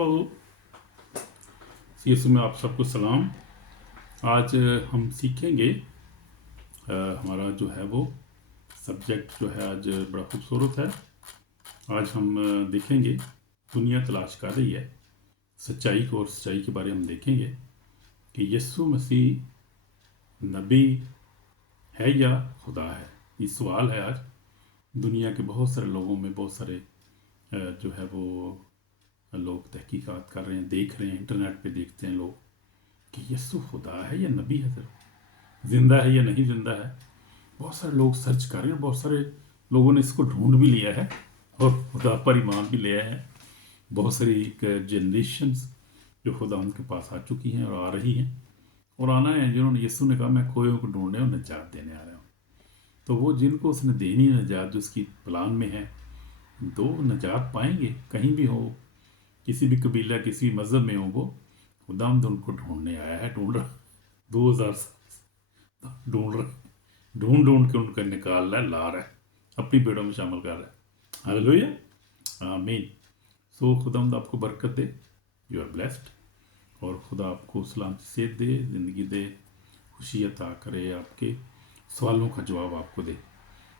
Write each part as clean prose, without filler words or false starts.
Hello CSU में आप सबको सलाम। आज हम सीखेंगे हमारा जो है वो सब्जेक्ट जो है आज बड़ा खूबसूरत है। आज हम देखेंगे दुनिया तलाश कर रही है सच्चाई को, और सच्चाई के बारे में हम देखेंगे कि यीशु मसीह नबी है या खुदा है। ये सवाल है आज दुनिया के बहुत सारे लोगों में। बहुत सारे जो है वो लोग तहकीकात कर रहे हैं, देख रहे हैं, इंटरनेट पे देखते हैं लोग कि यीशु खुदा है या नबी है, सिर्फ ज़िंदा है या नहीं ज़िंदा है। बहुत सारे लोग सर्च कर रहे हैं, बहुत सारे लोगों ने इसको ढूंढ भी लिया है और खुदा पर ईमान भी लिया है। बहुत सारी जनरेशन्स जो खुदा उनके पास आ चुकी हैं और आ रही हैं और आना है, जिन्होंने यीशु ने कहा मैं खोयों को ढूंढने और निजात देने आ रहा हूँ। तो वो जिनको उसने देनी है निजात, जो उसकी प्लान में है, दो निजात पाएंगे। कहीं भी हो, किसी भी कबीला, किसी भी मज़हब में हो, वो खुदावंद उनको ढूंढने आया है। ढूंढ रहा 2000 ढूंढ रहा, ढूंढ ढूंढ के उनको निकाल रहा है, ला रहा है, अपनी बेड़ों में शामिल कर रहा है। हालेलुया, आमीन। सो खुदावंद आपको बरकत दे, यू आर ब्लेस्ड, और खुदा आपको सलामती सेहत दे, ज़िंदगी दे, खुशी अता करे, आपके सवालों का जवाब आपको दे।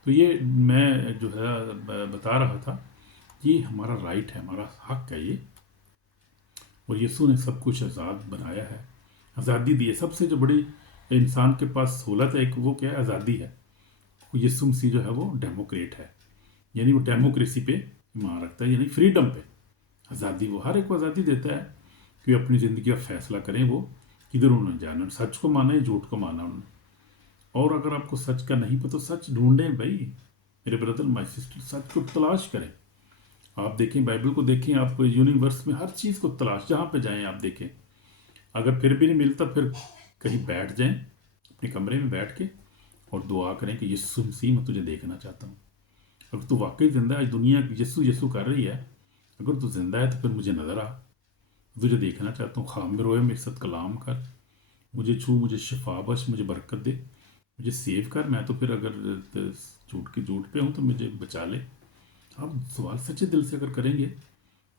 तो ये मैं जो है बता रहा था, ये हमारा राइट है, हमारा हक है ये। और यीशु ने सब कुछ आज़ाद बनाया है, आज़ादी दी है। सबसे जो बड़ी इंसान के पास सहूलत है, एक वो क्या है, आज़ादी है। यीशु मसीह जो है वो डेमोक्रेट है, यानी वो डेमोक्रेसी पे ईमान रखता है, यानी फ्रीडम पे, आज़ादी। वो हर एक को आज़ादी देता है कि अपनी ज़िंदगी का फैसला करें, वो किधर उन्होंने जाना, सच को माना या झूठ को माना उन्होंने। और अगर आपको सच का नहीं पता तो सच ढूंढें भाई, मेरे ब्रदर माय सिस्टर, सच को तलाश करें। आप देखें, बाइबल को देखें, आप यूनिवर्स में हर चीज़ को तलाश, जहाँ पे जाएं आप देखें। अगर फिर भी नहीं मिलता, फिर कहीं बैठ जाएं, अपने कमरे में बैठ के, और दुआ करें कि यीशु मसीह मैं तुझे देखना चाहता हूँ। अगर तू वाकई ज़िंदा है, दुनिया यीशु यीशु कर रही है, अगर तू ज़िंदा है तो फिर मुझे नज़र आ, तुझे देखना चाहता हूँ। ख़्वाब में रोए, मेरे साथ कलाम कर, मुझे छू, मुझे शिफा बख्श, मुझे बरकत दे, मुझे सेव कर। मैं तो फिर अगर झूठ पे हूँ तो मुझे बचा ले। आप सवाल सच्चे दिल से अगर करेंगे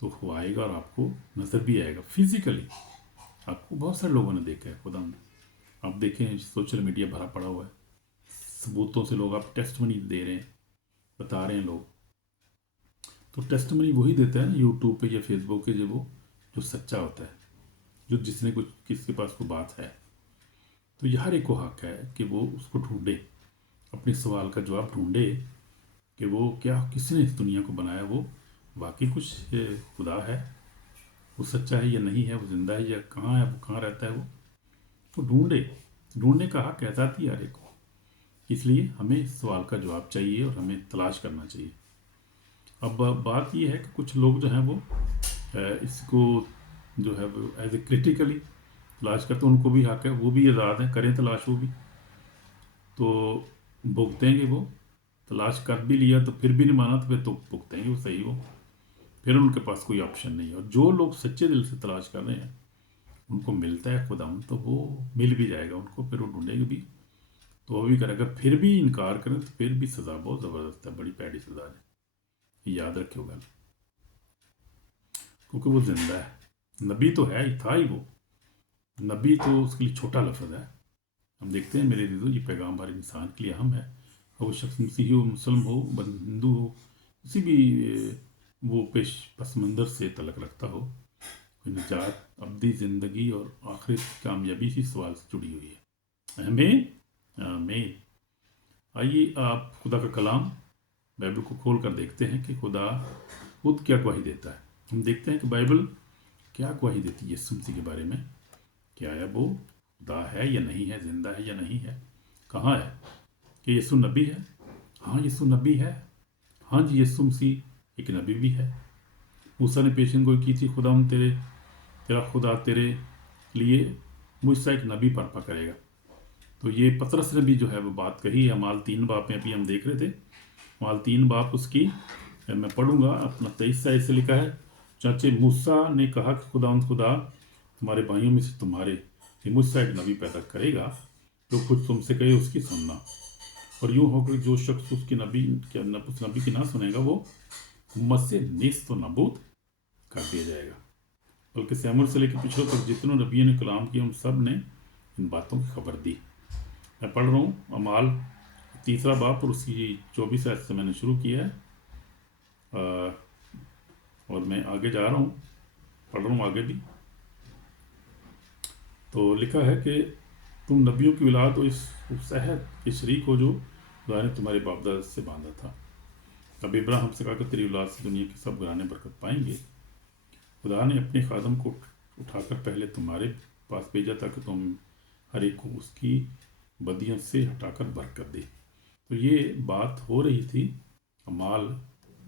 तो वो आएगा, और आपको नज़र भी आएगा फिजिकली। आपको बहुत सारे लोगों ने देखा है खुदा ने। आप देखें, सोशल मीडिया भरा पड़ा हुआ है, सबूतों से लोग आप टेस्टमनी दे रहे हैं, बता रहे हैं लोग। तो टेस्टमनी वही देता है ना यूट्यूब पे या फेसबुक पे, जो सच्चा होता है, जो जिसने कुछ किसके पास कोई बात है। तो ये हर एक को हक है कि वो उसको ढूंढे, अपने सवाल का जवाब ढूंढे कि वो क्या, किसने इस दुनिया को बनाया, वो वाकई कुछ खुदा है, वो सच्चा है या नहीं है, वो ज़िंदा है या कहाँ है, वो कहाँ रहता है, वो ढूंढे। ढूंढने का हक है, जाती है हर एक को। इसलिए हमें इस सवाल का जवाब चाहिए और हमें तलाश करना चाहिए। अब बात ये है कि कुछ लोग जो हैं वो इसको जो है वो एज ए क्रिटिकली तलाश करते हैं। उनको भी हक है, वो भी आज़ाद हैं, करें तलाश वो भी। तो भुगतेंगे वो, तलाश कर भी लिया तो फिर भी नहीं माना तो फिर तो भुगतेंगे वो, सही वो, फिर उनके पास कोई ऑप्शन नहीं है। और जो लोग सच्चे दिल से तलाश कर रहे हैं, उनको मिलता है खुदावंद, तो वो मिल भी जाएगा उनको, फिर वो ढूंढेंगे भी तो वो भी करें। अगर फिर भी इनकार करें तो फिर भी सज़ा बहुत ज़बरदस्त है, बड़ी पैड़ी सज़ा है, याद रखियो गल, क्योंकि वो जिंदा है। नबी तो है ही, था ही वो नबी, तो उसके लिए छोटा लफ्ज़ है। हम देखते हैं मेरे दीदो, ये पैगाम हर इंसान के लिए अहम है, और वो शख्स मसीही हो, मुसलम हो, हिंदू हो, किसी भी वो पेश पस मंज़र से तलक रखता हो, कोई निजात, अब्दी ज़िंदगी और आखिरत की कामयाबी इसी सवाल से जुड़ी हुई है। आमीन, आमीन। आइए आप खुदा का कलाम बाइबल को खोल कर देखते हैं कि खुदा खुद क्या गवाही देता है। हम देखते हैं कि बाइबल क्या गवाही देती है यीशु मसीह के बारे में। क्या है वो खुदा है या नहीं है, ज़िंदा है या नहीं है, कहाँ है, कि यीशु नबी है। हाँ, यीशु नबी है। हाँ जी, यीशु मसीह एक नबी भी है। मूसा ने पेशन गोई की थी, खुदा तेरा खुदा तेरे लिए मुझसे एक नबी बर्पा करेगा। तो ये पतरस ने भी जो है वो बात कही है। माल 3 बाप में अभी हम देख रहे थे, माल 3 बाप उसकी मैं पढ़ूंगा, अपना 23 से लिखा है। चाचे मूसा ने कहा कि खुदा तुम्हारे भाइयों में से तुम्हारे मुझसे एक नबी पैदा करेगा, जो कुछ तुमसे कहे उसकी सुनना, और यूं होकर जो शख्स उस नबी की ना सुनेगा वो उम्मत से नेस्त व नबूद कर दिया जाएगा। बल्कि सैमुअल से लेकर पिछले तक जितनों नबियों ने कलाम किया उन सब ने इन बातों की खबर दी। मैं पढ़ रहा हूँ अमाल 3 बाब और उसकी 24 आयत से मैंने शुरू किया है, और मैं आगे जा रहा हूँ, पढ़ रहा हूँ आगे भी। तो लिखा है कि तुम नबियों की औलाद हो इस सहद के शरीक हो जो खुदा ने तुम्हारे बाप दादा से बांधा था। तब इब्राहिम से कहा कि तेरी औलाद से दुनिया के सब घराने बरकत पाएंगे। खुदा ने अपने खादम को उठाकर पहले तुम्हारे पास भेजा ताकि तुम हर एक को उसकी बदियों से हटाकर बरकत दे। तो ये बात हो रही थी अमाल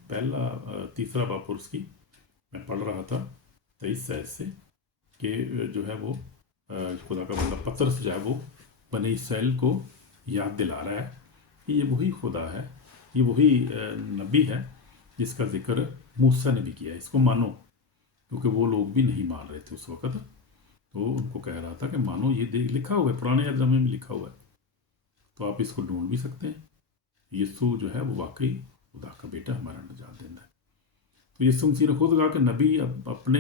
पहला 3 बाब और उसकी मैं पढ़ रहा था 23 आयत से कि जो है वो खुदा का बंदा पतरस जो है वो बनी इसराइल को याद दिला रहा है कि ये वही खुदा है, ये वही नबी है जिसका जिक्र मूसा ने भी किया है, इसको मानो। क्योंकि वो लोग भी नहीं मान रहे थे उस वक़्त, तो उनको कह रहा था कि मानो ये लिखा हुआ है, पुराने यादनामे में लिखा हुआ है, तो आप इसको ढूंढ भी सकते हैं। यीशु जो है वो वाकई खुदा का बेटा, हमारा निजात देना है। तो यीशु मसीह ने खुद कहा कि नबी अपने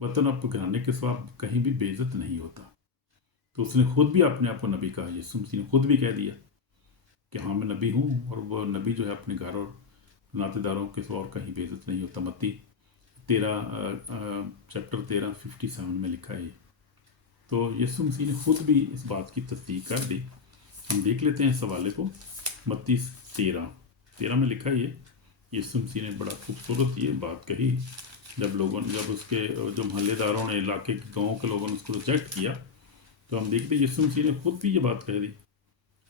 वतन अपने घराने के सिवा कहीं भी बेइज्जत नहीं होता। तो उसने खुद भी अपने आप को नबी कहा। यीशु मसीह ने खुद भी कह दिया कि हाँ मैं नबी हूँ, और वह नबी जो है अपने घर और नातेदारों के सिवा और कहीं बेइज्जत नहीं होता। मत्ती 13:57 में लिखा है। तो यीशु मसीह ने खुद भी इस बात की तस्दीक कर दी। हम देख लेते हैं इस हवाले को। मत्ती 13 में लिखा है ये, यीशु मसीह ने बड़ा खूबसूरत ये बात कही। जब उसके जो मोहल्लेदारों ने, इलाके के गाँव के लोगों ने उसको रिजेक्ट किया, तो हम देखते यीशु मसीह ने खुद भी ये बात कह दी।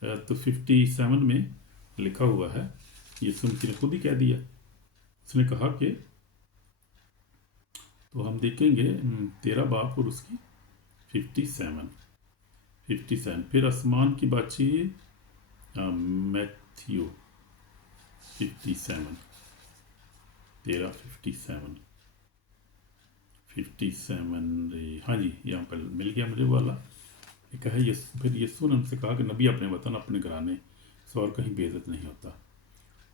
तो 57 में लिखा हुआ है, यीशु मसीह ने खुद ही कह दिया। उसने कहा कि, तो हम देखेंगे 13 बाब और उसकी 57। फिर आसमान की बातचीत, मैथ्यू 57 हाँ जी, यहाँ पर मिल गया मुझे वाला। लिखा है फिर यीशु ने उनसे कहा कि नबी अपने वतन अपने घराने से और कहीं बेइज्जत नहीं होता।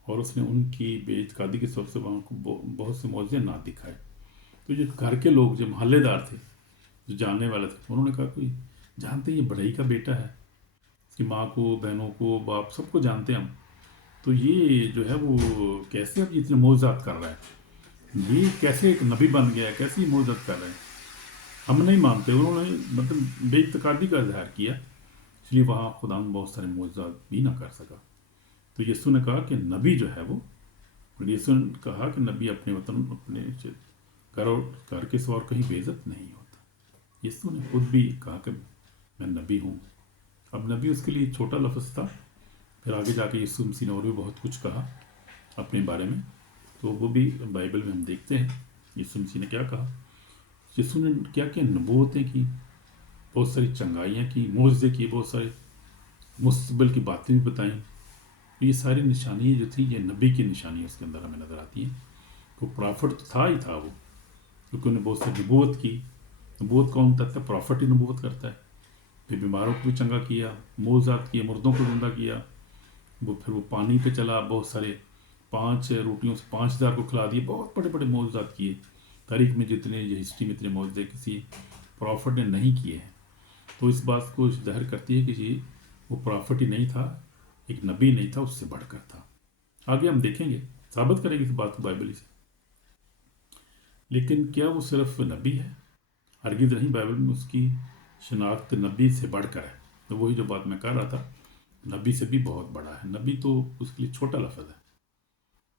और उसने उनकी बेइज्जती के सबसे वहाँ को बहुत से मौजे ना दिखाए। तो जो घर के लोग, जो मोहल्लेदार थे, जो जानने वाले थे, उन्होंने कहा कोई जानते ये बढ़ई का बेटा है, इसकी माँ को, बहनों को, बाप सबको जानते हैं हम, तो ये जो है वो कैसे अब इतने मौजूद कर रहा है, ये कैसे एक नबी बन गया है, कैसे मौजूद कर रहा है, हम नहीं मानते। उन्होंने मतलब बेइत्तेकादी का इजहार किया, इसलिए वहाँ खुदा बहुत सारे मौजूद भी ना कर सका। तो यीशु ने कहा कि नबी जो है वो, यीशु ने कहा कि नबी अपने वतन अपने घर और घर के सिवा कहीं बेइज्जत नहीं होता। यीशु ने खुद भी कहा कि मैं नबी हूँ। अब नबी उसके लिए छोटा लफ्ज़ था। फिर आगे जाके यीशु मसीह ने और भी बहुत कुछ कहा अपने बारे में, तो वो भी बाइबल में हम देखते हैं यीशु मसीह ने क्या कहा। यीशु ने क्या क्या नबूवतें की, बहुत सारी चंगाइयाँ की, मोज़े की, बहुत सारे मुस्तक़बिल की बातें भी बताई। ये सारी निशानियाँ जो थी, ये नबी की निशानी उसके अंदर हमें नज़र आती हैं। तो प्रॉफिट तो था ही था वो, क्योंकि उन्होंने बहुत सारी नबूवत की। नबूवत कौन करता है? प्रॉफिट ही नबूवत करता है। फिर बीमारों को भी चंगा किया, मोज़ात किए, मुर्दों को जिंदा किया। फिर वो पानी पे चला, बहुत सारे 5 रोटियों से 5000 को खिला दिए, बहुत बड़े बड़े मोज़ात किए। तारीख में जितने, ये हिस्ट्री में इतने मोज़े किसी प्रॉफिट ने नहीं किए हैं। तो इस बात को ज़ाहिर करती है कि वो प्रॉफिट ही नहीं था, एक नबी नहीं था, उससे बढ़कर था। आगे हम देखेंगे, साबित करेंगे इस बात को बाइबल से। लेकिन क्या वो सिर्फ नबी है? हरगिज़ नहीं, बाइबल में उसकी शनाख्त नबी से बढ़कर है। तो वही जो बात मैं कर रहा था, नबी से भी बहुत बड़ा है। नबी तो उसके लिए छोटा लफ्ज़ है।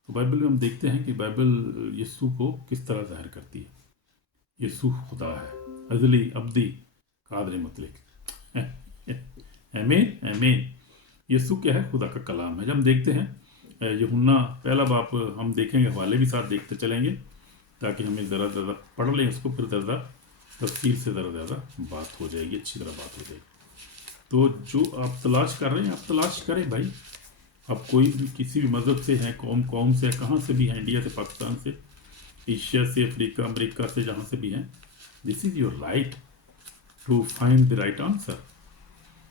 तो बाइबल में हम देखते हैं कि बाइबल यीशु को किस तरह ज़ाहिर करती है। यीशु खुदा है, अज़ली, अब्दी, कादर मुतलक। आमीन आमीन। यीशु क्या है? खुदा का कलाम है। जब हम देखते हैं यूहन्ना पहला बाब, हम देखेंगे, हवाले भी साथ देखते चलेंगे ताकि हमें ज़रा ज़्यादा पढ़ लें उसको, फिर ज़्यादा तफसील से ज़रा ज़्यादा बात हो जाएगी, अच्छी तरह बात हो जाएगी। तो जो आप तलाश कर रहे हैं, आप तलाश करें भाई। आप कोई भी किसी भी मज़हब से हैं, कौम से हैं, कहाँ से भी हैं, इंडिया से, पाकिस्तान से, एशिया से, अफ्रीका, अमेरिका से, जहाँ से भी हैं, this is your right to find the right answer.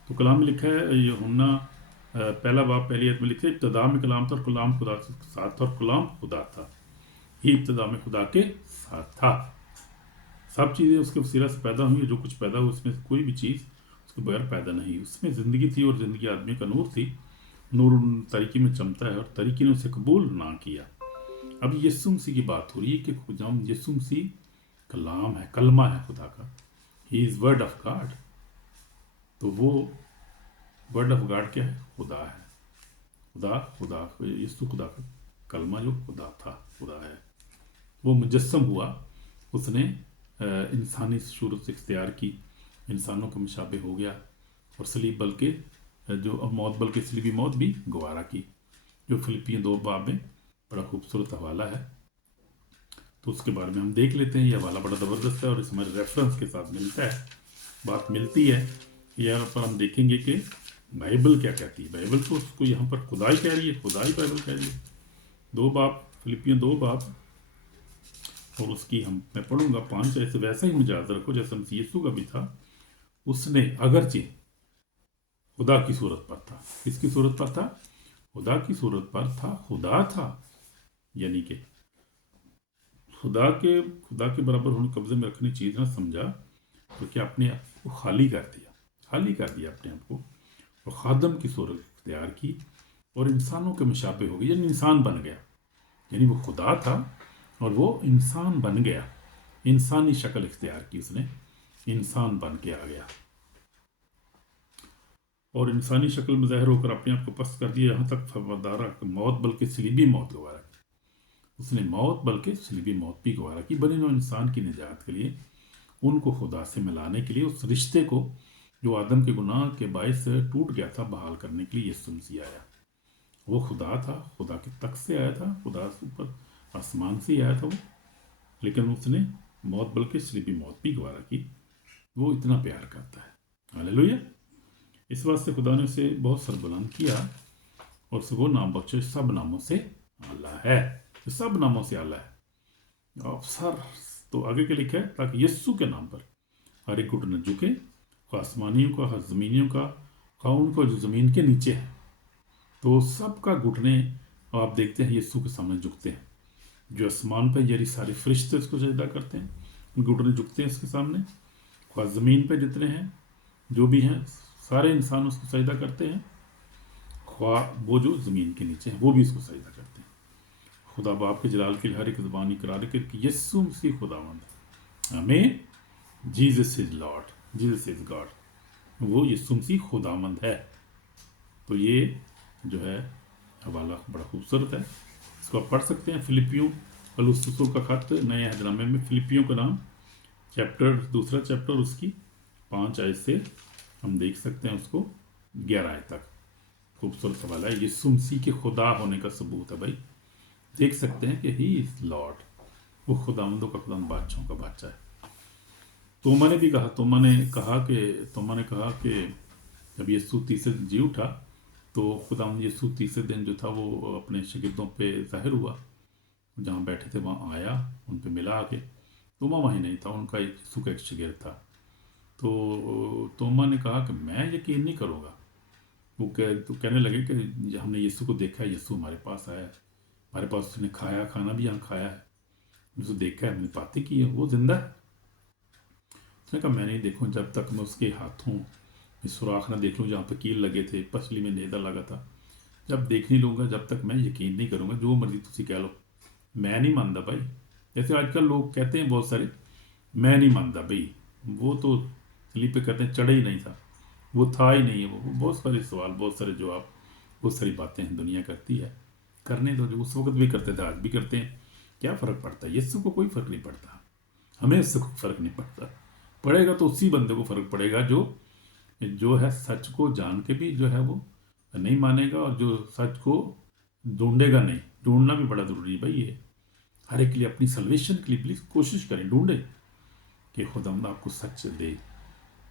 तो कलाम में लिखा है, यूहन्ना पहला बाब पहली आयत में लिखा है, इब्तिदा में कलाम था और कलाम खुदा के साथ था और कलाम खुदा था, ही इब्तिदा में खुदा के साथ था। सब चीज़ें उसके वसीला से पैदा हुई, जो कुछ पैदा हुआ उसमें से कोई भी चीज़ उसके बगैर पैदा नहीं। उसमें ज़िंदगी थी और ज़िंदगी आदमी का नूर थी। नूर तरीके में चमकता है और तरीके ने उसे कबूल ना किया। अब यीशु मसीह की बात हो रही है कि जब यीशु मसीह कलाम है, कलमा है खुदा का, he is word of God, तो वो वर्ड ऑफ गॉड क्या है? खुदा है। खुदा खुदा यीशु खुदा का कलमा जो खुदा था, खुदा है, वो मुजस्सम हुआ। उसने इंसानी सूरत इख्तियार की, इंसानों के मुशाबे हो गया और सलीब बल्कि जो मौत बल्कि सलीबी मौत भी गवारा की, जो फिलिपियों 2 बाब में बड़ा खूबसूरत हवाला है। तो उसके बारे में हम देख लेते हैं। ये हवाला बड़ा ज़बरदस्त है और इसमें रेफरेंस के साथ मिलता है, बात मिलती है। यहाँ पर हम देखेंगे कि बाइबल क्या कहती है। बाइबल तो उसको यहाँ पर खुदाई कह रही है, खुदाई बाइबल कह रही है। 2 बाब, फिलिपियों 2 बाब, और उसकी मैं पढ़ूंगा 5। ऐसे वैसा ही मुझे याद रखो जैसे मसीह यीशु का भी था। उसने अगरचे खुदा की सूरत पर था। किसकी सूरत पर था? खुदा की सूरत पर था। खुदा था, यानी कि खुदा के बराबर होने कब्जे में रखने चीज़ ना समझा, तो क्या अपने आप को खाली कर दिया, खाली कर दिया अपने आप को, और खादम की सूरत इख्तियार की और इंसानों के मुशाबे हो गए, यानी इंसान बन गया। यानी वो खुदा था और वो इंसान बन गया, इंसानी शक्ल इख्तियार की उसने, इंसान बन के आ गया और इंसानी शक्ल में ज़ाहिर होकर अपने आप को पस्त कर दिया, यहाँ तक फवदारा मौत बल्कि सलीबी मौत गवारा की। उसने मौत बल्कि सलीबी मौत भी गवारा की, बने नौ इंसान की निजात के लिए, उनको खुदा से मिलाने के लिए, उस रिश्ते को जो आदम के गुनाह के बायस टूट गया था, बहाल करने के लिए यीशु मसीह आया। वो खुदा था, खुदा के तख्त से आया था, खुदा से ऊपर आसमान से आया था वो, लेकिन उसने मौत बल्कि सलीबी मौत भी गवारा की। वो इतना प्यार करता है। हालेलुया। इस वास्ते खुदा ने उसे बहुत सरबुलंद किया और वो नाम बख्शे सब नामों से आला है, जो सब नामों से आला है। और सर तो आगे के लिखा है, ताकि यीशु के नाम पर हर एक घुटना झुके, आसमानियों का, हर ज़मीनियों का, उनको जो ज़मीन के नीचे है, तो सबका घुटने आप देखते हैं यीशु के सामने झुकते हैं। जो आसमान पर यानी सारे फरिश्ते उसको सजदा करते हैं, घुटने झुकते हैं उसके सामने, और ज़मीन पर जितने हैं जो भी हैं सारे इंसान उसको सजदा करते हैं, ख्वा वो जो ज़मीन के नीचे हैं वो भी इसको सजदा करते हैं। खुदा बाप के जलाल के लिए हर एक ज़बान इकरार कर कि यीशु मसीह खुदावंद है। आमीन। Jesus is Lord, Jesus is God, वो यीशु मसीह खुदावंद है। तो ये जो है हवाला बड़ा खूबसूरत है, इसको आप पढ़ सकते हैं। फिलिपियों पौलुस रसूल का खत नए अहदनामे में, फिलिपियों का नाम चैप्टर, दूसरा चैप्टर, उसकी 5 आयत से हम देख सकते हैं उसको 11 आयत तक। खूबसूरत हवाला है, यीशु मसीह के खुदा होने का सबूत है भाई। देख सकते हैं कि ही इज़ लॉर्ड, वो खुदावंदों का खुदा, बादशाहों का बादशाह है। तोमा ने भी कहा, तोमा ने कहा कि जब यीशु तीसरे दिन जी उठा तो खुदावंद यीशु तीसरे दिन जो था वो अपने शागिर्दों पे ज़ाहिर हुआ, जहाँ बैठे थे वहाँ आया, उन पे मिला आके। तोमा वहीं नहीं था, उनका यीशु का एक शागिर्द था। तो तोमा ने कहा कि मैं यकीन नहीं करूँगा। वो कहने लगे कि हमने यीशु को देखा है, यीशु हमारे पास आया है, हमारे पास उसने खाया, खाना भी यहाँ खाया है, उसको देखा है, हमने बातें की है, वो जिंदा है। उसने कहा मैं नहीं देखूँ जब तक मैं उसके हाथों में सुराख ना देख लूँ जहाँ पे कील लगे थे, पसली में नेदा लगा था। जब देख नहीं लूँगा जब तक मैं यकीन नहीं करूँगा। जो मर्जी तुसी कह लो, मैं नहीं मानता भाई। जैसे आजकल लोग कहते हैं बहुत सारे, मैं नहीं मानता भाई, वो तो स्लीप पे कहते हैं चढ़ा ही नहीं था, वो था ही नहीं है। वो बहुत सारे सवाल, बहुत सारे जवाब, बहुत सारी बातें हैं दुनिया करती है। करने दो, जो उस वक्त भी करते थे आज भी करते हैं, क्या फ़र्क पड़ता है? यीशु को कोई फ़र्क नहीं पड़ता, हमें इससे कोई फ़र्क नहीं पड़ता। पड़ेगा तो उसी बंदे को फ़र्क पड़ेगा जो जो है सच को जान के भी जो है वो नहीं मानेगा, और जो सच को ढूंढेगा नहीं। ढूंढना भी बड़ा ज़रूरी है भाई। ये हर एक के लिए अपनी सल्वेशन के लिए प्लीज़ कोशिश करें, ढूंढें कि खुदावंद आपको सच दे,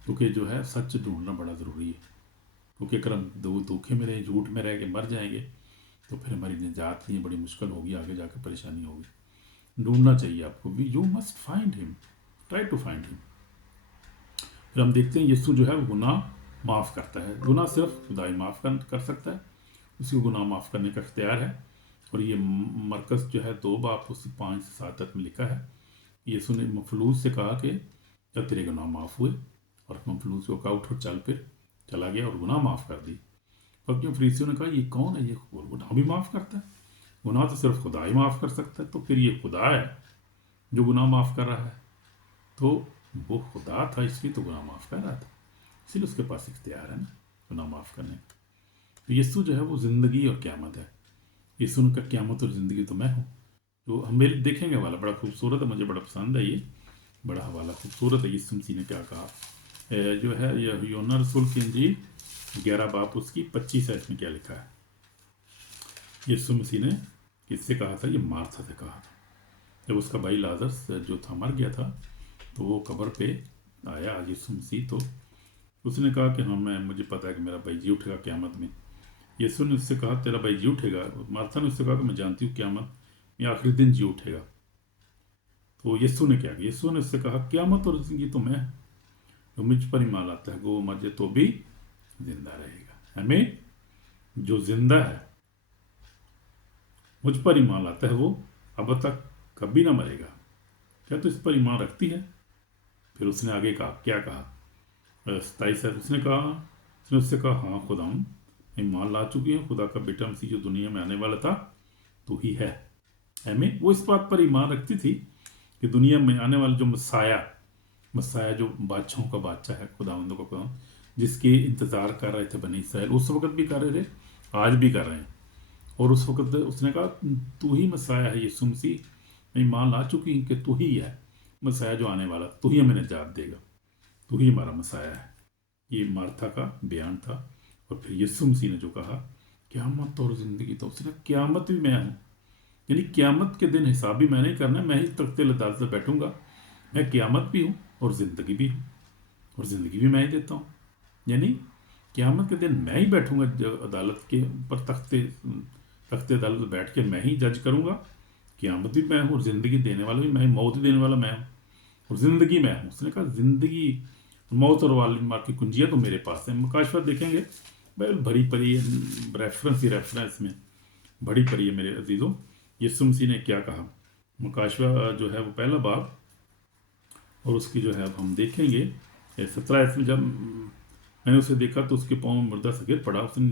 क्योंकि जो है सच ढूंढना बड़ा ज़रूरी है। क्योंकि अगर हम धोखे में रहे, झूठ में रह के मर जाएंगे तो फिर हमारी निजात नहीं, बड़ी मुश्किल होगी, आगे जाकर परेशानी होगी। ढूंढना चाहिए आपको भी, you must find him, try to find him. फिर हम देखते हैं यीशु जो है वो गुनाह माफ़ करता है। गुनाह सिर्फ खुदाई माफ़ कर सकता है, उसी को गुनाह माफ़ करने का इख्तियार है। और ये मरकज़ जो है 2 बाब उससे 5 से 7 तक में लिखा है यीशु ने मफलूस से कहा कि जब तेरे गुनाह माफ़ हुए, और मफलूस को कहा उठ और चल, फिर चला गया और गुनाह माफ़ कर दी। अब क्यों फरीसियों ने कहा ये कौन है, ये गुनाह भी माफ़ करता है? गुनाह तो सिर्फ खुदा ही माफ़ कर सकता है, तो फिर ये खुदा है जो गुनाह माफ़ कर रहा है। तो वो खुदा था इसलिए तो गुनाह माफ़ कर रहा था, इसलिए उसके पास इख्तियार है ना गुनाह माफ़ करने। तो यीशु जो है वो ज़िंदगी और क़यामत है। यीशु ने कहा क़यामत और ज़िंदगी तो मैं हूँ। तो हम मेरे देखेंगे वाला बड़ा खूबसूरत है, मुझे बड़ा पसंद है, ये बड़ा हवाला खूबसूरत है। यीशु मसीह ने क्या कहा जो है ये यूहन्ना रसूल की इंजील 11 बाब उसकी 25 है, इसमें क्या लिखा है। यीशु मसीह ने किससे कहा था? ये मार्था से कहा था। जब उसका भाई लाजरस जो था मर गया था, तो वो कब्र पे आया यीशु मसीह, तो उसने कहा कि हाँ मुझे पता है कि मेरा भाई जी उठेगा क़यामत में। यीशु ने उससे कहा तेरा भाई जी उठेगा। मार्था ने उससे कहा कि मैं जानती हूँ क़यामत में आखिरी दिन जी उठेगा। तो यीशु ने क्या किया? यीशु ने उससे कहा क़यामत और ज़िंदगी तो मैं, जो मुझ पर ईमान लाता है वो मर जाए तो भी जिंदा रहेगा। हमें जो जिंदा है, मुझ पर ईमान लाता है, वो अब तक कभी ना मरेगा। क्या तो इस पर ईमान रखती है? फिर उसने आगे कहा, क्या कहा? 27 उसने उससे कहा हाँ खुदा ईमान ला चुकी हूँ, खुदा का बेटा मसीह जो दुनिया में आने वाला था तो ही है। हमें वो इस बात पर ईमान रखती थी कि दुनिया में आने वाला जो मसाया जो बादशाहों का बादशाह है, खुदावंदों का खुदा, जिसके इंतज़ार कर रहे थे बनी इसराइल, उस वक्त भी कर रहे थे, आज भी कर रहे हैं। और उस वक्त उसने कहा तू ही मसाया है यीशु मसीह, मैं ईमान ला चुकी हूँ कि तू ही है मसाया जो आने वाला, तू ही हमें निजात देगा, तू ही हमारा मसाया है। ये मार्था का बयान था। और फिर यीशु मसीह ने जो कहा क़यामत और ज़िंदगी, तो उसने क़यामत भी मैं हूँ, यानी क़यामत के दिन हिसाब भी मैंने ही करना है, मैं ही तख्ते अदालत से बैठूंगा। मैं क़यामत भी हूँ और ज़िंदगी भी हूँ, और ज़िंदगी भी मैं ही देता हूँ। यानी क़यामत के दिन मैं ही बैठूंगा अदालत के पर, तख्ते अदालत में बैठ के मैं ही जज करूंगा। क़यामत भी मैं हूँ और ज़िंदगी देने वाला भी मैं, मौत देने वाला मैं हूँ और ज़िंदगी मैं हूँ। उसने कहा ज़िंदगी, मौत और वाली मार की कुंजियाँ तो मेरे पास है। मकाशवा देखेंगे, बाइबल भरी पड़ी है, रेफरेंस ही रेफरेंस में भरी पड़ी है मेरे अजीज़ों। यीशु मसीह ने क्या कहा? मकाशवा जो है वो पहला बाब, और उसकी जो है अब हम देखेंगे 17 इसमें, जब मैंने उसे देखा तो उसके पाँव में मुर्दा सा गिर पड़ा। उसने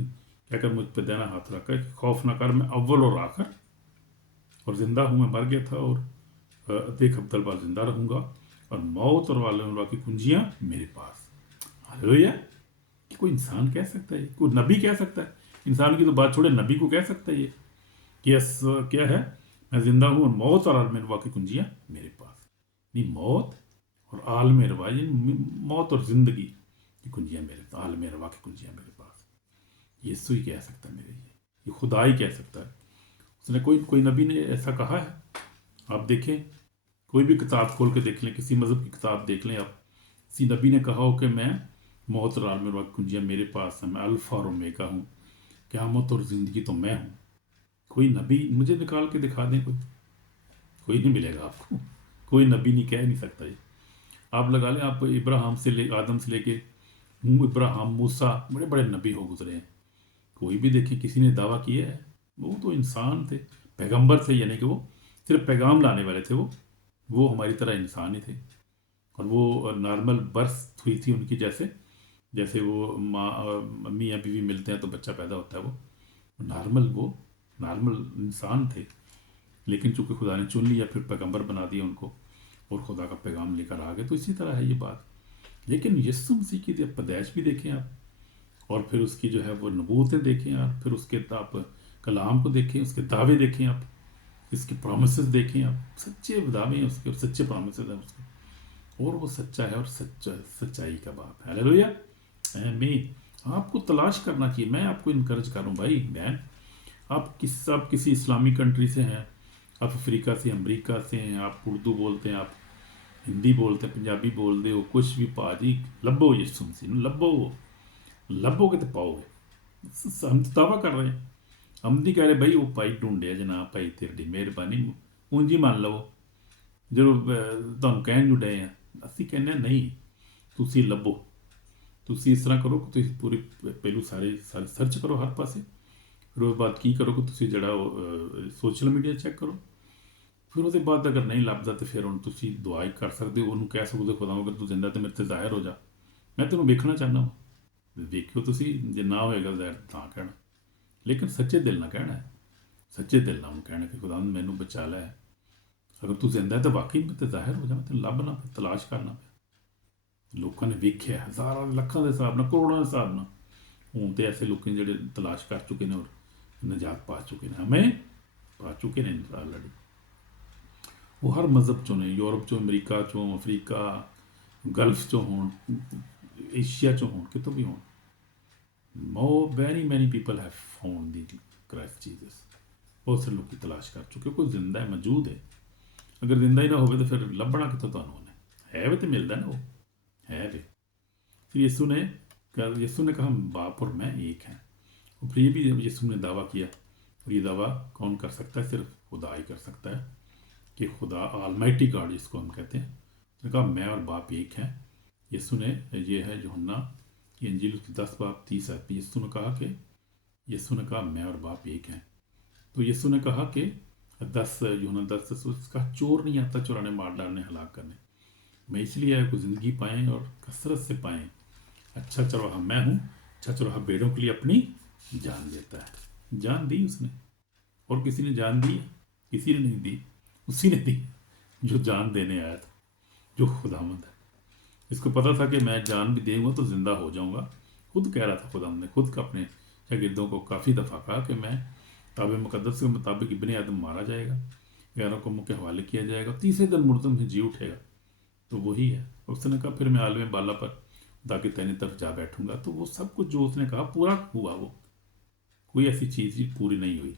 क्या कर मुझ पर देना हाथ रखा कि खौफ ना कर, मैं अव्वल और आखिर और ज़िंदा हूँ। मैं मर गया था और देख अब तलबार ज़िंदा रहूँगा, और मौत और वाले की कुंजियाँ मेरे पास। हालेलुया! कि कोई इंसान कह सकता है, कोई नबी कह सकता है? इंसान की तो बात छोड़े, नबी को कह सकता है ये कि क्या है, मैं ज़िंदा हूँ और मौत और आलम रवा की कुंजियाँ मेरे पास। नहीं, मौत और आलम रवा, मौत और ज़िंदगी की कुंजियाँ मेरे पास, आलम रवा की कुंजियाँ मेरे पास। यीशु ही कह सकता है मेरे, ये खुदा ही कह सकता है। उसने कोई नबी ने ऐसा कहा है? आप देखें, कोई भी किताब खोल के देख लें, किसी मज़हब की किताब देख लें आप, किसी नबी ने कहा हो कि मैं मौत और आलम रवा की कुंजियाँ मेरे पास है, मैं अल्फ़ा और ओमेगा हूँ, क़यामत और ज़िंदगी तो मैं हूँ। कोई नबी मुझे निकाल के दिखा दें, कोई नहीं मिलेगा आपको। कोई नबी नहीं कह नहीं सकता ये। आप लगा लें, आप इब्राहिम से आदम से लेके इब्राहिम, मूसा, बड़े बड़े नबी हो गुजरे हैं, कोई भी देखें किसी ने दावा किया है? वो तो इंसान थे, पैगंबर थे, यानी कि वो सिर्फ पैगाम लाने वाले थे। वो हमारी तरह इंसान ही थे, और वो नॉर्मल बर्थ हुई थी उनकी, जैसे जैसे वो मियाँ बीवी मिलते हैं तो बच्चा पैदा होता है, वो नॉर्मल इंसान थे। लेकिन चूंकि खुदा ने चुन लिया, फिर पैगंबर बना दिया उनको, और खुदा का पैगाम लेकर आ गए। तो इसी तरह है ये बात। लेकिन यीशु मसीह की पैदाइश भी देखें आप, और फिर उसकी जो है वो नबूतें देखें आप, फिर उसके आप कलाम को देखें, उसके दावे देखें आप, इसके प्रॉमिसेस देखें आप, सच्चे दावे हैं उसके और सच्चे प्रॉमिसेस हैं उसके, और वो सच्चा है और सच्चाई का बाप है। हालेलुया! आमीन। आपको तलाश करना चाहिए। मैं आपको इनकरेज कर रहा हूँ भाई बहन, आप किसी इस्लामी कंट्री से हैं, आप अफ्रीका से, अमेरिका से हैं, आप उर्दू बोलते हैं, आप हिंदी बोलते हैं, पंजाबी बोलते हो, कुछ भी पाजी लभो यीशु मसीह लभोगे तो पाओगे। हम तो दावा कर रहे हैं, हम नहीं कह रहे भाई वो भाई ढूंढे जनाब, भाई तेरी मेहरबानी ਉਂਝ ਮੰਨ ਲਵੋ ਜਦੋਂ ਤੁਹਾਨੂੰ ਕਹਿਣ ਨੂੰ ਡਏ ਆ। ਅਸੀਂ ਕਹਿੰਦੇ ਨਹੀਂ, ਤੁਸੀਂ ਲੱਭੋ। ਤੁਸੀਂ ਇਸ ਤਰ੍ਹਾਂ ਕਰੋ ਕਿ ਤੁਸੀਂ ਪੂਰੀ ਪਹਿਲੂ ਸਾਰੇ ਸਰਚ ਕਰੋ ਹਰ ਪਾਸੇ, ਫਿਰ ਉਸ ਬਾਅਦ ਕੀ ਕਰੋ ਕਿ ਤੁਸੀਂ ਜਿਹੜਾ ਉਹ ਸੋਸ਼ਲ ਮੀਡੀਆ ਚੈੱਕ ਕਰੋ, ਫਿਰ ਉਹਦੇ ਬਾਅਦ ਅਗਰ ਨਹੀਂ ਲੱਭਦਾ ਤਾਂ ਫਿਰ ਹੁਣ ਤੁਸੀਂ ਦੁਆ ਹੀ ਕਰ ਸਕਦੇ ਹੋ, ਉਹਨੂੰ ਕਹਿ ਸਕਦੇ ਹੋ ਖੁਦਾ ਅਗਰ ਤੂੰ ਜ਼ਿੰਦਾ ਤਾਂ ਮੇਰੇ ਤੇ ਜ਼ਾਹਿਰ ਹੋ ਜਾ, ਮੈਂ ਤੈਨੂੰ ਵੇਖਣਾ ਚਾਹੁੰਦਾ ਹਾਂ। ਵੇਖਿਓ ਤੁਸੀਂ, ਜੇ ਨਾ ਹੋਏਗਾ ਜ਼ਾਹਿਰ ਤਾਂ ਕਹਿਣਾ, ਲੇਕਿਨ ਸੱਚੇ ਦਿਲ ਨਾਲ ਕਹਿਣਾ ਹੈ, ਸੱਚੇ ਦਿਲ ਨਾਲ ਉਹਨੂੰ ਕਹਿਣਾ ਕਿ ਖੁਦਾ ਮੈਨੂੰ ਬਚਾ ਲੈ, ਅਗਰ ਤੂੰ ਜ਼ਿੰਦਾ ਹੈ ਤਾਂ ਵਾਕਈ ਮੈਂ ਤੇ ਜ਼ਾਹਿਰ ਹੋ ਜਾ, ਮੈਂ ਤੈਨੂੰ ਲੱਭਣਾ ਪਿਆ, ਤਲਾਸ਼ ਕਰਨਾ ਪਿਆ। ਲੋਕਾਂ ਨੇ ਵੇਖਿਆ ਹਜ਼ਾਰਾਂ ਲੱਖਾਂ ਦੇ ਹਿਸਾਬ ਨਾਲ, ਕਰੋੜਾਂ ਦੇ ਹਿਸਾਬ ਨਾਲ, ਹੁਣ ਤੇ ਐਸੇ ਲੋਕ ਨੇ ਜਿਹੜੇ ਤਲਾਸ਼ ਕਰ ਚੁੱਕੇ ਨੇ ਔਰ ਨਜਾਤ ਪਾ ਚੁੱਕੇ ਨੇ, ਹमें ਪਾ ਚੁੱਕੇ ਨੇ ਆਲਰੇਡੀ। ਉਹ ਹਰ ਮਜ਼ਹਬ ਚੋਂ ਨੇ, ਯੂਰਪ ਚੋਂ, ਅਮਰੀਕਾ ਚੋਂ, ਅਫਰੀਕਾ, ਗਲਫ ਚੋਂ ਹੋਣ, ਏਸ਼ੀਆ ਚੋਂ ਹੋਣ, ਕਿਤੋਂ ਵੀ ਹੋਣ। ਵੈਰੀ ਮੈਨੀ people have found the Christ Jesus. बहुत से लोग तलाश कर चुके, कोई जिंदा है, मौजूद है। अगर जिंदा ही ना हो तो फिर लभना कितों तुहानूं उन्हें, है भी तो मिलता ना, वो है भी। फिर यीशु ने कहा बाप और मैं एक हैं। और फिर ये भी यीशु ने दावा किया, और ये दावा कौन कर सकता है? सिर्फ खुदा ही कर सकता है, कि खुदा ऑलमाइटी गॉड जिसको हम कहते हैं, उसने कहा मैं और बाप एक हैं। यीशु ने, ये है यूहन्ना की इंजील की 10 बाब 30 है, यीशु ने कहा मैं और बाप एक हैं। तो यीशु ने कहा कि 10 यूहन्ना 10 उसका चोर नहीं आता चुराने, मार डालने, हलाक करने, मैं इसलिए आया को ज़िंदगी पाएँ और कसरत से पाएँ। अच्छा चरवाहा मैं हूँ, अच्छा चरवाहा भेड़ों के लिए अपनी जान देता है। जान दी उसने, और किसी ने जान दी? किसी ने नहीं दी, उसी ने दी जो जान देने आया था, जो खुदावंद है। इसको पता था कि मैं जान भी दूंगा तो ज़िंदा हो जाऊंगा। खुद कह रहा था खुदावंद ने, खुद का अपने शागिर्दों को काफ़ी दफ़ा कहा कि मैं ताबे मुकद्दस के मुताबिक इब्ने आदम मारा जाएगा, 11 कौमों के हवाले किया जाएगा, तीसरे दिन मुर्दम में जी उठेगा। तो वही है। उसने कहा फिर मैं आलम बाला पर ताकि तैनी तरफ जा बैठूंगा। तो वो सब कुछ जो उसने कहा पूरा हुआ, वो कोई ऐसी चीज़ ही पूरी नहीं हुई।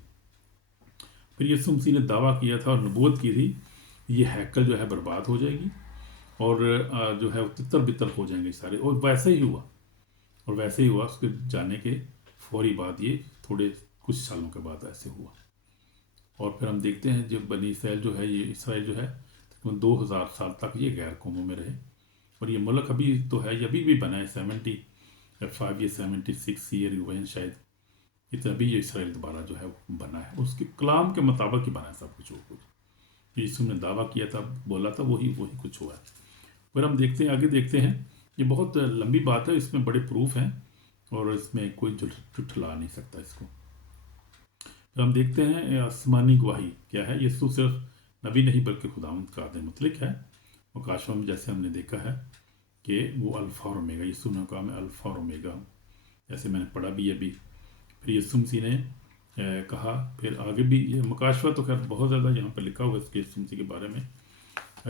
फिर यीशु मसीह ने दावा किया था और नबूवत की थी, ये हैकल जो है बर्बाद हो जाएगी और जो है वो तितर बितर हो जाएंगे सारे, और वैसे ही हुआ। और वैसे ही हुआ, उसके जाने के फौरी बाद, ये थोड़े कुछ सालों के बाद ऐसे हुआ। और फिर हम देखते हैं जब बनी इसराइल जो है, ये इसराइल जो है 2000 साल तक ये गैर कौमों में रहे, और ये मुल्क अभी तो है, ये अभी भी बना है 75 या 76 ईयर हुए हैं शायद, इतना अभी ये इसराइल दोबारा जो है वो बना है, उसके कलाम के मुताबिक ही बना है सब कुछ। वो कुछ यीशु ने दावा किया था, बोला था, वही कुछ हुआ है। फिर हम देखते हैं, आगे देखते हैं, ये बहुत लंबी बात है, इसमें बड़े प्रूफ हैं और इसमें कोई झुठला नहीं सकता इसको। फिर हम देखते हैं आसमानी गवाही क्या है। यीशु सिर्फ नबी नहीं बल्कि खुदावंद का आदम मुतलक है। मुकाशवा में जैसे हमने देखा है कि वो अल्फ़ा और ओमेगा, यीशु ने कहा मैं अल्फ़ा और ओमेगा हूँ, जैसे मैंने पढ़ा भी अभी। फिर यीशु मसीह ने कहा, फिर आगे भी ये मुकाशवा तो खैर बहुत ज़्यादा यहाँ पर लिखा हुआ है इसके यीशु मसीह के बारे में,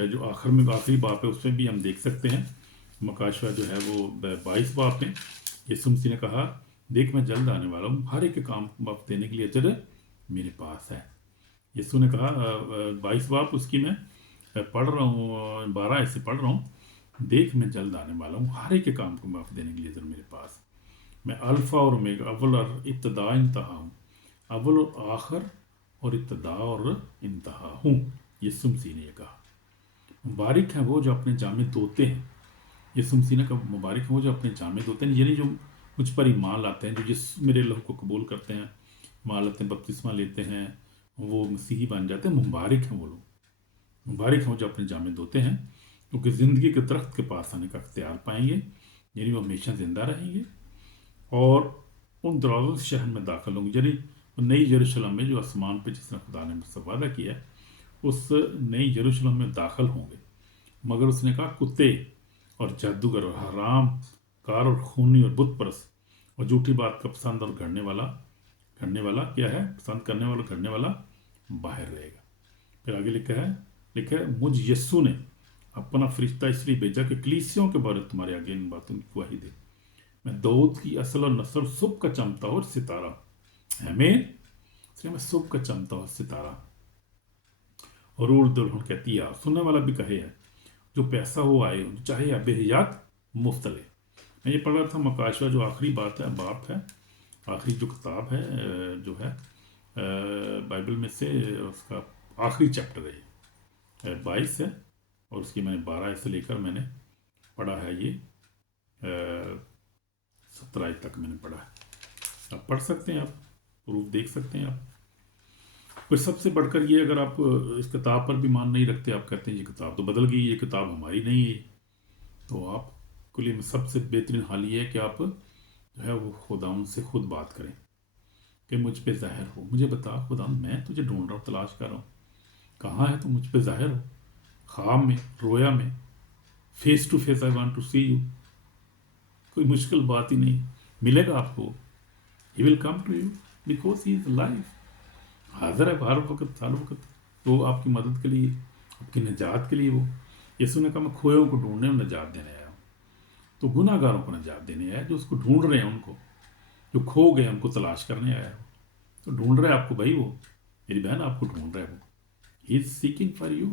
जो आखिर में आखिरी बाप है उसमें भी हम देख सकते हैं। मुकाशवा जो है वो 22 बाप में यीशु मसीह ने कहा देख मैं जल्द आने वाला हूँ, हर एक के काम वक्त देने के लिए अजर मेरे पास है। यीशु ने कहा 22 बाप उसकी मैं पढ़ रहा हूँ, 12 ऐसे पढ़ रहा हूँ, देख मैं जल्द आने वाला हूँ, हर एक के काम को माफ़ देने के लिए अजर मेरे पास। मैं अल्फ़ा और ओमेगा, अव्वल और इब्तदा इंतहा हूँ, अव्वल और आखिर और इब्तदा और इंतहा हूँ। यीशु मसीह ने यह कहा। मुबारक हैं वो जो अपने जामे धोते हैं। यीशु मसीह ने कहा मुबारक हैं वो जो अपने जामे धोते हैं, यानी जो मुझ पर ईमान लाते हैं, जो जिस मेरे लहू को कबूल करते हैं, ईमान लाते हैं, बपतिस्मा लेते हैं, वो मसीही बन जाते हैं। मुबारक हैं वो लोग, मुबारक हैं वो जो अपने जामे धोते हैं, क्योंकि ज़िंदगी के दरख्त के पास आने का अख्तियार पाएंगे, यानी वो हमेशा ज़िंदा रहेंगे और उन दरवाज़ों से शहर में दाखिल होंगे, यानी नई यरूशलेम में जो आसमान पे जिसने खुदा ने मुझसे वादा किया है, उस नई यरूशलेम में दाखिल होंगे। मगर उसने कहा कुत्ते और जादूगर और हराम कार और खूनी और बुत परस्त और झूठी बात का पसंद और करने वाला क्या है, पसंद करने वाला करने वाला बाहर रहेगा। फिर आगे लिखा है मुझ यस्सु ने अपना फरिश्ता इसलिए भेजा कि कलीसियों के बारे में तुम्हारे आगे इन बातों की गवाही दे। मैं दाऊद की असल और नस्ल सुबह का चमता और सितारा है, मैं सुबह का चमता और सितारा। और दुल्हन कहती है, सुनने वाला भी कहे है, जो पैसा हो आए चाहे या बेहयात मुफ्त ले। मैं ये पढ़ रहा था मुकाशवा जो आखिरी बात है, बाप है, आखिरी जो किताब है जो है बाइबल में से, उसका आखिरी चैप्टर है 22 है, और उसकी मैंने 12 से लेकर मैंने पढ़ा है, ये 17 तक मैंने पढ़ा है। आप पढ़ सकते हैं, आप प्रूफ देख सकते हैं आप। फिर सबसे बढ़कर ये, अगर आप इस किताब पर भी मान नहीं रखते, आप कहते हैं ये किताब तो बदल गई, ये किताब हमारी नहीं है, तो आपके लिए सबसे बेहतरीन हाल ये है कि आप जो है वो खुदावंद से खुद बात करें कि मुझ पे ज़ाहिर हो, मुझे बता खुदावंद, मैं तुझे ढूंढ रहा हूँ, तलाश कर रहा हूँ, कहाँ है, तो मुझ पे ज़ाहिर हो, ख्वाब में, रोया में, face to face I want to see you. कोई मुश्किल बात ही नहीं, मिलेगा आपको, he will come to you because he is life, हाजिर है हर वक्त, हर वक्त। तो आपकी मदद के लिए, आपकी निजात के लिए वो, यीशु ने कहा मैं खोयों को ढूंढने और निजात देने आया हूँ। तो गुनाहगारों को निजात देने आया, जो उसको ढूंढ रहे हैं, उनको जो खो गए उनको तलाश करने आया है। तो ढूंढ रहा है आपको भाई, वो मेरी बहन आपको ढूंढ रहा है, वो he is seeking for you.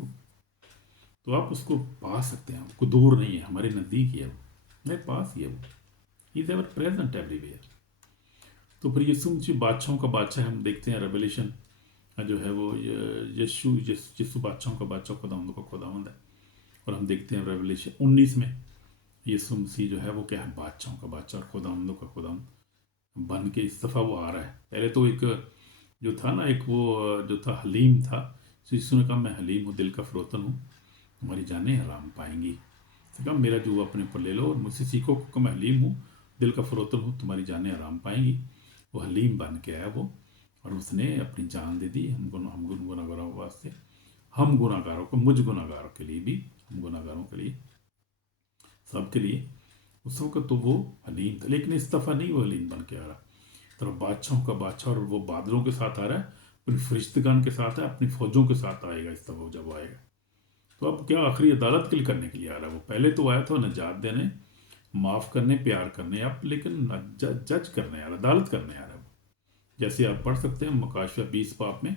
तो आप उसको पा सकते हैं, आपको दूर नहीं है, हमारे नज़दीक ही है वो, मेरे पास ही है वो, he is ever present everywhere. तो फिर यीशु मसीह बादशाहों का बादशाह, हम देखते हैं रेवलेशन जो है वो यीशु बादशाहों का बादशाह खुदावंद का खुदावंद है। और हम देखते हैं रेवलेशन 19 में यीशु मसीह जो है वो क्या है, बादशाहों का बादशाह और खुदावंदों का खुदावंद बन के इस दफ़ा वो आ रहा है। पहले तो एक जो था ना, एक वो जो था हलीम था, तो यीशु ने कहा मैं हलीम हूँ, दिल का फरोतन हूँ, तुम्हारी जानें आराम पाएंगी। तो कहा मेरा जो अपने ऊपर ले लो और मुझसे सीखो, क्योंकि मैं हलीम हूँ, दिल का फरोतन हूँ, तुम्हारी जानें आराम पाएंगी। वो हलीम बन के आया वो, और उसने अपनी जान दे दी हम गुनाहगारों वास्ते, हम गुनाहगारों को, मुझ गुनाहगारों के लिए भी, हम गुनाहगारों के लिए, सबके लिए। उस वक्त तो वो हलीम था, लेकिन इस दफ़ा नहीं वो हलीम बन के आ रहा, तरफ बादशाहों का बादशाह, और वो बादलों के साथ आ रहा है, अपनी फरिश्तगण के साथ है, अपनी फौजों के साथ आएगा इस दफ़ा जब वो आएगा। तो अब क्या आखिरी अदालत के लिए करने के लिए आ रहा है वो, पहले तो आया था निजात देने, माफ़ करने, प्यार करने, अब लेकिन जज करने आ रहा, अदालत करने आ रहा है वो। जैसे आप पढ़ सकते हैं मकाशिया 20 पाप में,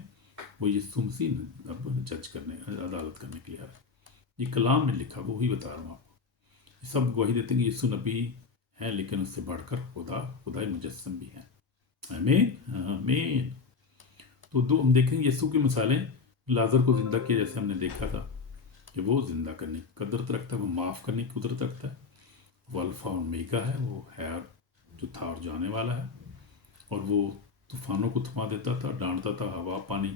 वो यीशु मसीह अब जज करने, अदालत करने के लिए आ रहा है। ये कलाम में लिखा, वो ही बता रहा हूँ आपको। ये सब गवाही देते हैं कि यीशु नबी हैं, लेकिन उससे बढ़कर खुदाई मुजस्सम भी हैं। आमीन आमीन। तो दो हम देखेंगे यीशु की मिसालें, लाजर को जिंदा किया, जैसे हमने देखा था कि वो जिंदा करने की कुदरत रखता है, वो माफ़ करने की कुदरत रखता है, वो अल्फा और ओमेगा है, वो है जो था और जाने वाला है। और वो तूफानों को थमा देता था, डांटता था, हवा पानी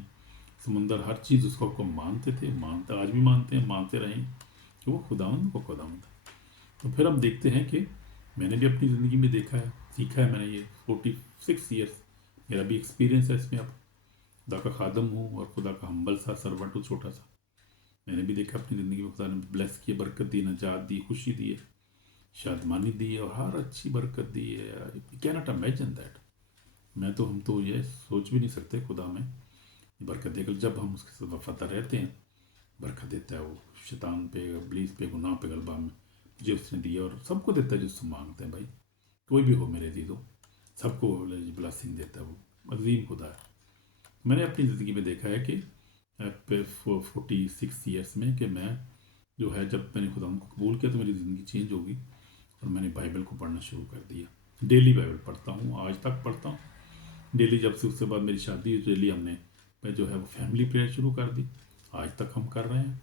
समंदर हर चीज़ उसको को मानते थे, मानते आज भी मानते हैं, मानते रहें कि वो खुदावंद को खुदावंद है। तो फिर हम देखते हैं कि मैंने भी अपनी ज़िंदगी में देखा है, सीखा है मैंने, ये 46 ईयर्स मेरा भी एक्सपीरियंस है इसमें। अब खुदा का खादम हूँ और खुदा का हम्बल सा सर्वेंट हूँ, छोटा सा। मैंने भी देखा अपनी ज़िंदगी में खुदा ने ब्लेस किए, बरकत दी, नजात दी, खुशी दी है, शादमानी दी है, और हर अच्छी बरकत दी है। Can not imagine that. हम तो ये सोच भी नहीं सकते खुदा में बरकत देकर, जब हम उसके साथ वफादार रहते हैं बरकत देता है वो। शैतान पे, इब्लीस पे, गुनाह पे गलबा में मुझे उसने दिया, और सबको देता है जिससे मांगते हैं। भाई कोई भी हो मेरे दीदो, सबको ब्लेसिंग देता है वो, अजीम खुदा है। मैंने अपनी ज़िंदगी में देखा है कि 46 ईयर्स में कि मैं जो है, जब मैंने खुदा को कबूल किया तो मेरी ज़िंदगी चेंज हो गई, और मैंने बाइबल को पढ़ना शुरू कर दिया। डेली बाइबल पढ़ता हूँ, आज तक पढ़ता हूँ डेली। जब से उसके बाद मेरी शादी हुई, डेली हमने जो है वो फैमिली प्रेयर शुरू कर दी, आज तक हम कर रहे हैं।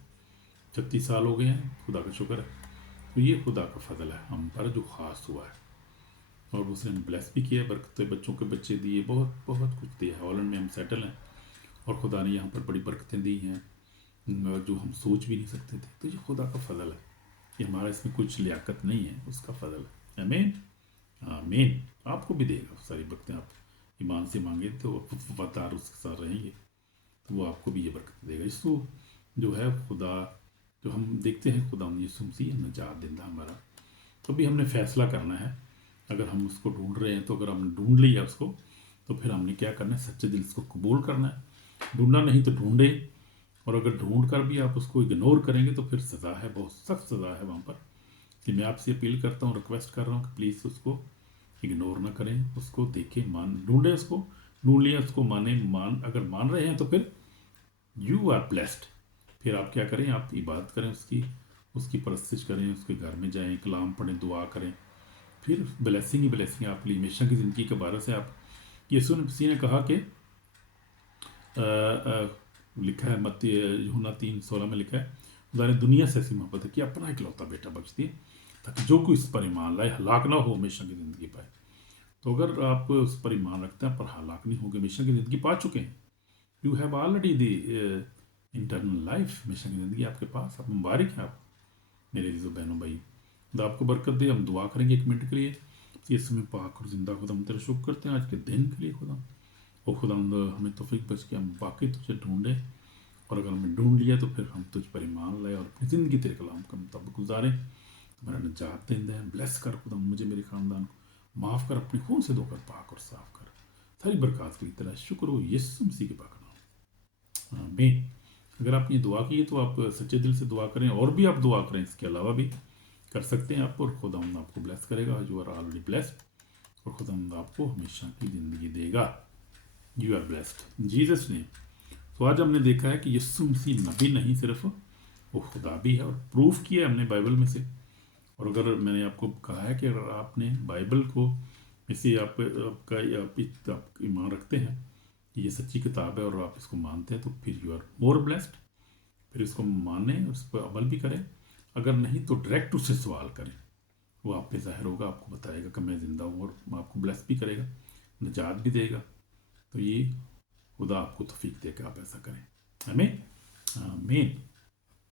36 साल हो गए हैं, खुदा का शुक्र है। तो ये खुदा का फजल है हम पर जो ख़ास हुआ है, और उसने ब्लेस भी किया, बरकतें, बच्चों के बच्चे दिए, बहुत बहुत कुछ दिया। हॉलैंड में हम सेटल हैं, और खुदा ने यहाँ पर बड़ी बरकतें दी हैं जो हम सोच भी नहीं सकते थे। तो ये खुदा का फजल है, ये हमारा इसमें कुछ लियाकत नहीं है, उसका फजल है। आमीन आमीन। आपको भी देगा सारी बरकतें, आप ईमान से मांगे तो वफादार उसके साथ रहेंगे तो वो आपको भी ये बरकत देगा। इसको जो है खुदा, जो हम देखते हैं खुदा यीशु मसीह नजात देता हमारा। तो भी हमने फैसला करना है, अगर हम उसको ढूंढ रहे हैं, तो अगर हमने ढूंढ लिया उसको, तो फिर हमने क्या करना है, सच्चे दिल से कबूल करना है। ढूंढना नहीं तो ढूंढे, और अगर ढूंढ कर भी आप उसको इग्नोर करेंगे तो फिर सज़ा है, बहुत सख्त सज़ा है वहाँ पर। कि मैं आपसे अपील करता हूँ, रिक्वेस्ट कर रहा हूँ कि प्लीज़ उसको इग्नोर ना करें, उसको देखें, ढूंढें उसको, ढूंढ लिया उसको, अगर मान रहे हैं तो फिर यू आर ब्लेस्ड। फिर आप क्या करें, आप इबादत करें, उसकी परस्तिश करें, उसके घर में जाएं, कलाम पढ़ें, दुआ करें, फिर ब्लेसिंग ही ब्लेसिंग आपके लिए हमेशा की ज़िंदगी के बारे से। आप यीशु मसीह ने कहा कि लिखा है मत्ती यूहन्ना 3:16 में लिखा है, खुदा ने दुनिया से ऐसी मोहब्बत है कि अपना इकलौता बेटा बख्श दिए, ताकि जो कोई इस पर ईमान लाए हलाक ना हो, हमेशा की ज़िंदगी पाए। तो अगर आप उस पर ईमान रखते हैं पर हलाक नहीं होंगे, हमेशा की ज़िंदगी पा चुके हैं, you have already the internal life, हमेशा की ज़िंदगी आपके पास, आप मुबारक हैं आप मेरे अज़ीज़ बहनों भाई। खुदा आपको बरकत दे। हम दुआ करेंगे 1 मिनट के लिए। ये समय पाक और ज़िंदा खुदा, हम तेरा शुक्र करते हैं आज के दिन के लिए खुदा। ओ खुदा, हमें तौफीक बच के हम बाकी तुझे ढूंढें, और अगर हमें ढूंढ लिया तो फिर हम तुझ पर ईमान लाए और अपनी ज़िंदगी तेरे कलाम का मुताबिक गुजारें। तुम्हारा निजात देंदा है, ब्लेस कर खुदा मुझे, मेरे ख़ानदान को माफ़ कर, अपने खून से धोकर पाक और साफ कर। सारी बरकत के लिए तेरा शुक्र हो यीशु मसीह के पाक नाम, आमीन। अगर आपने दुआ की है तो आप सच्चे दिल से दुआ करें, और भी आप दुआ करें, इसके अलावा भी कर सकते हैं आप, और खुदा आपको ब्लेस करेगा। यू आर ऑलरेडी ब्लेस्ड, और खुदा आपको हमेशा की ज़िंदगी देगा। यू आर ब्लेस्ड जीसस ने। तो आज हमने देखा है कि यीशु मसीह नबी नहीं सिर्फ, वो खुदा भी है, और प्रूफ किया है हमने बाइबल में से। और अगर मैंने आपको कहा है कि अगर आपने बाइबल को इसे आप ईमान रखते हैं कि ये सच्ची किताब है और आप इसको मानते हैं, तो फिर यू आर मोर ब्लेस्ड। फिर इसको माने और इस पर अमल भी करें। अगर नहीं तो डायरेक्ट उससे सवाल करें, वो आप पे ज़ाहिर होगा, आपको बताएगा कि मैं ज़िंदा हूँ, और आपको ब्लेस भी करेगा, निजात भी देगा। तो ये खुदा आपको तौफीक दे के आप ऐसा करें। आमीन आमीन।